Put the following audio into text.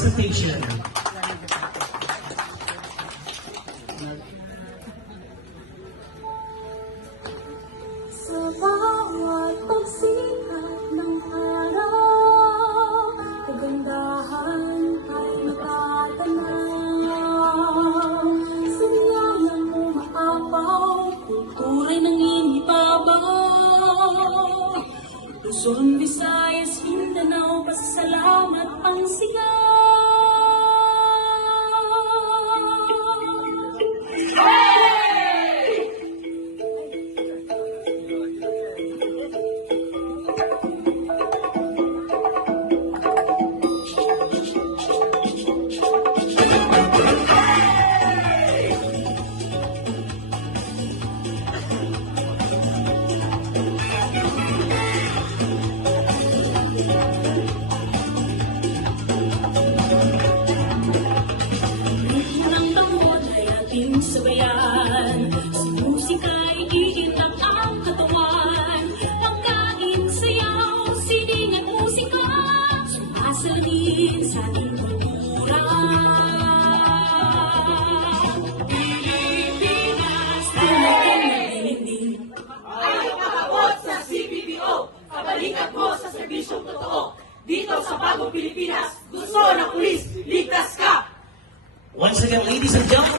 presentation. Sa bawat pagsikat ng araw, kagandahan ay natatanaw. Sinyalang umaapaw, kulturay ng inibabaw. Luzon, Visayas, Mindanao, pasasalamat ang sigaw. Sabayan, sa musika'y iitak ang katawan. Pagkain, sayaw, sining at musika, sumasalin sa ating kultura. Pilipinas, tumating na dilinding. Ay nakabot sa CPBO, kabalikat mo sa serbisyong totoo. Dito sa Bagong Pilipinas, gusto ng pulis, ligtas ka! Once again, ladies and gentlemen,